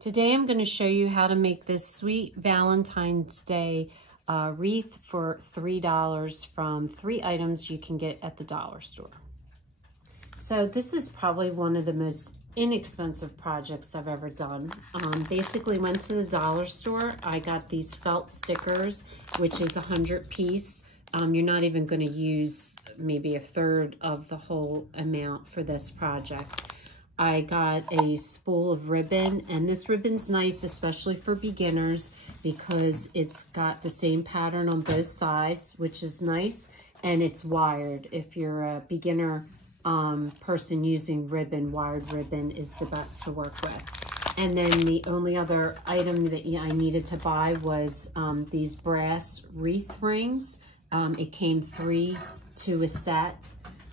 Today I'm going to show you how to make this sweet Valentine's Day wreath for $3 from 3 items you can get at the dollar store. So this is probably one of the most inexpensive projects I've ever done. Basically went to the dollar store. I got these felt stickers, which is 100 piece. You're not even going to use maybe a third of the whole amount for this project. I got a spool of ribbon, and this ribbon's nice, especially for beginners, because it's got the same pattern on both sides, which is nice, and it's wired. If you're a beginner person using ribbon, wired ribbon is the best to work with. And then the only other item that I needed to buy was these brass wreath rings. It came 3 to a set,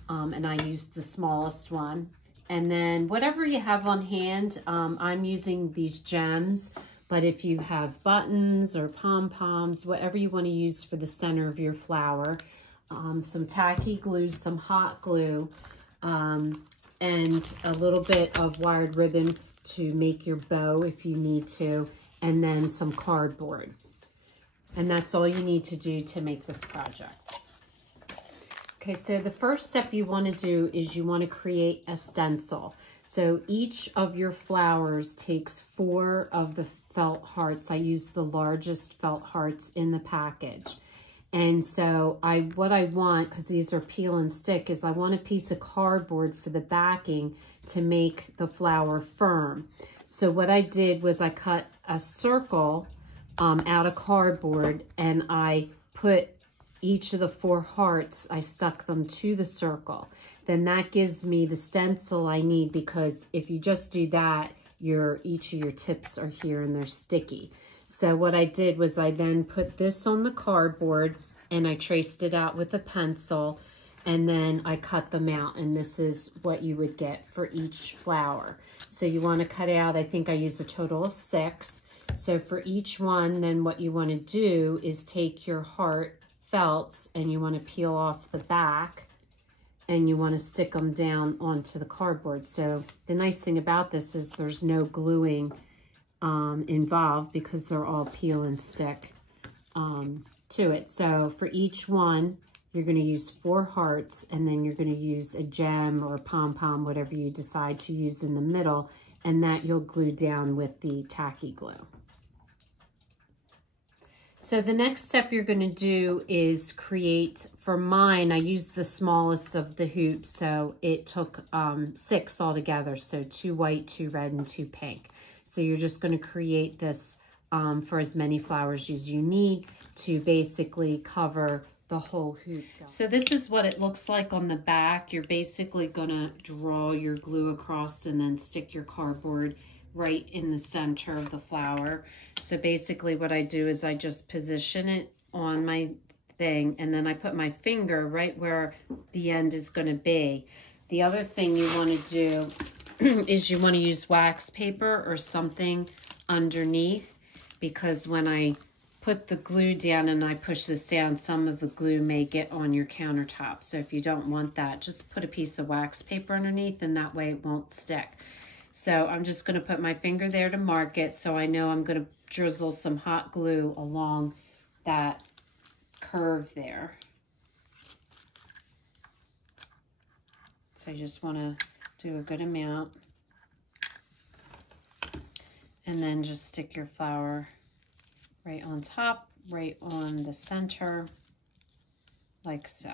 and I used the smallest one. And then whatever you have on hand, I'm using these gems, but if you have buttons or pom-poms, whatever you want to use for the center of your flower, some tacky glue, some hot glue, and a little bit of wired ribbon to make your bow if you need to, and then some cardboard. And that's all you need to do to make this project. Okay, so the first step you want to do is you want to create a stencil. So each of your flowers takes 4 of the felt hearts. I use the largest felt hearts in the package. And so what I want, because these are peel and stick, is I want a piece of cardboard for the backing to make the flower firm. So what I did was I cut a circle out of cardboard, and I put each of the 4 hearts, I stuck them to the circle. Then that gives me the stencil I need, because if you just do that, each of your tips are here and they're sticky. So what I did was I then put this on the cardboard and I traced it out with a pencil, and then I cut them out, and this is what you would get for each flower. So you want to cut out, I think I used a total of 6. So for each one, then what you want to do is take your heart felts and you want to peel off the back, and you want to stick them down onto the cardboard. So the nice thing about this is there's no gluing involved, because they're all peel and stick to it. So for each one, you're going to use 4 hearts, and then you're going to use a gem or a pom-pom, whatever you decide to use in the middle, and that you'll glue down with the tacky glue. So the next step you're going to do is create, for mine, I used the smallest of the hoops, so it took 6 altogether, so 2 white, 2 red, and 2 pink. So you're just going to create this for as many flowers as you need to basically cover the whole hoop. So this is what it looks like on the back. You're basically going to draw your glue across and then stick your cardboard right in the center of the flower. So basically what I do is I just position it on my thing, and then I put my finger right where the end is going to be. The other thing you want to do is you want to use wax paper or something underneath, because when I put the glue down and I push this down, some of the glue may get on your countertop. So if you don't want that, just put a piece of wax paper underneath, and that way it won't stick. So I'm just going to put my finger there to mark it, so I know I'm going to drizzle some hot glue along that curve there. So I just want to do a good amount, and then just stick your flower right on top, right on the center, like so.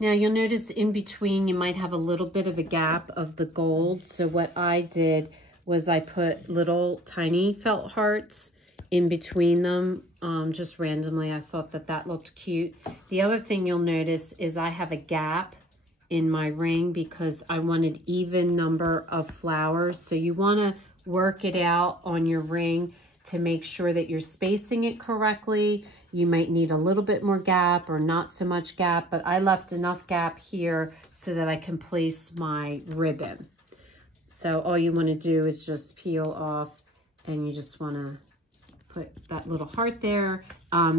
Now you'll notice in between you might have a little bit of a gap of the gold. So what I did was I put little tiny felt hearts in between them, just randomly. I thought that looked cute. The other thing you'll notice is I have a gap in my ring because I wanted even number of flowers. So you want to work it out on your ring to make sure that you're spacing it correctly. You might need a little bit more gap or not so much gap, but I left enough gap here so that I can place my ribbon. So all you want to do is just peel off, and you just want to put that little heart there.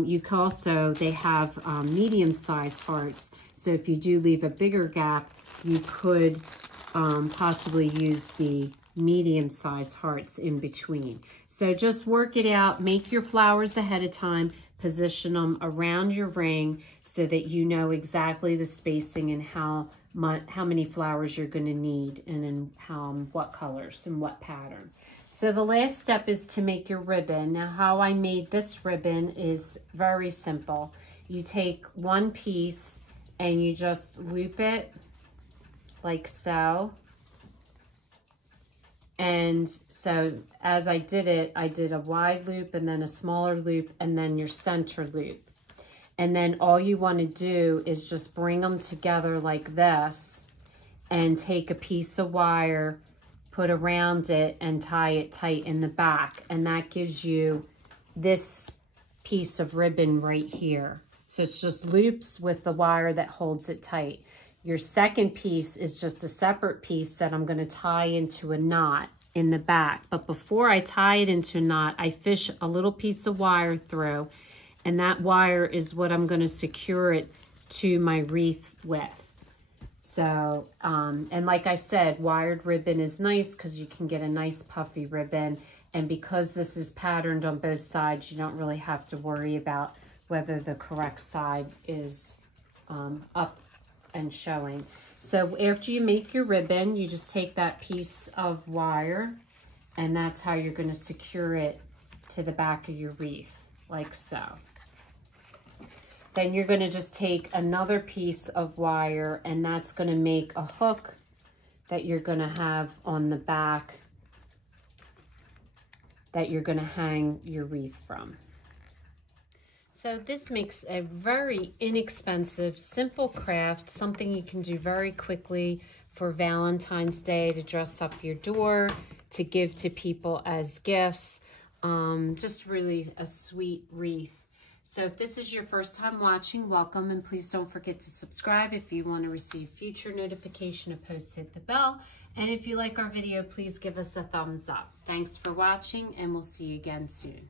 You can also, they have medium-sized hearts. So if you do leave a bigger gap, you could possibly use the medium-sized hearts in between. So just work it out, make your flowers ahead of time, position them around your ring so that you know exactly the spacing and how many flowers you're going to need, and in what colors and what pattern. So the last step is to make your ribbon. Now how I made this ribbon is very simple. You take one piece and you just loop it like so. And so as I did it, I did a wide loop and then a smaller loop and then your center loop. And then all you want to do is just bring them together like this and take a piece of wire, put around it and tie it tight in the back. And that gives you this piece of ribbon right here. So it's just loops with the wire that holds it tight. Your second piece is just a separate piece that I'm going to tie into a knot in the back. But before I tie it into a knot, I fish a little piece of wire through, and that wire is what I'm going to secure it to my wreath with. So, and like I said, wired ribbon is nice because you can get a nice puffy ribbon. And because this is patterned on both sides, you don't really have to worry about whether the correct side is up and showing. So after you make your ribbon, you just take that piece of wire, and that's how you're going to secure it to the back of your wreath, like so. Then you're going to just take another piece of wire, and that's going to make a hook that you're going to have on the back that you're going to hang your wreath from. So this makes a very inexpensive, simple craft, something you can do very quickly for Valentine's Day, to dress up your door, to give to people as gifts. Just really a sweet wreath. So if this is your first time watching, welcome, and please don't forget to subscribe. If you want to receive future notification of posts, hit the bell. And if you like our video, please give us a thumbs up. Thanks for watching, and we'll see you again soon.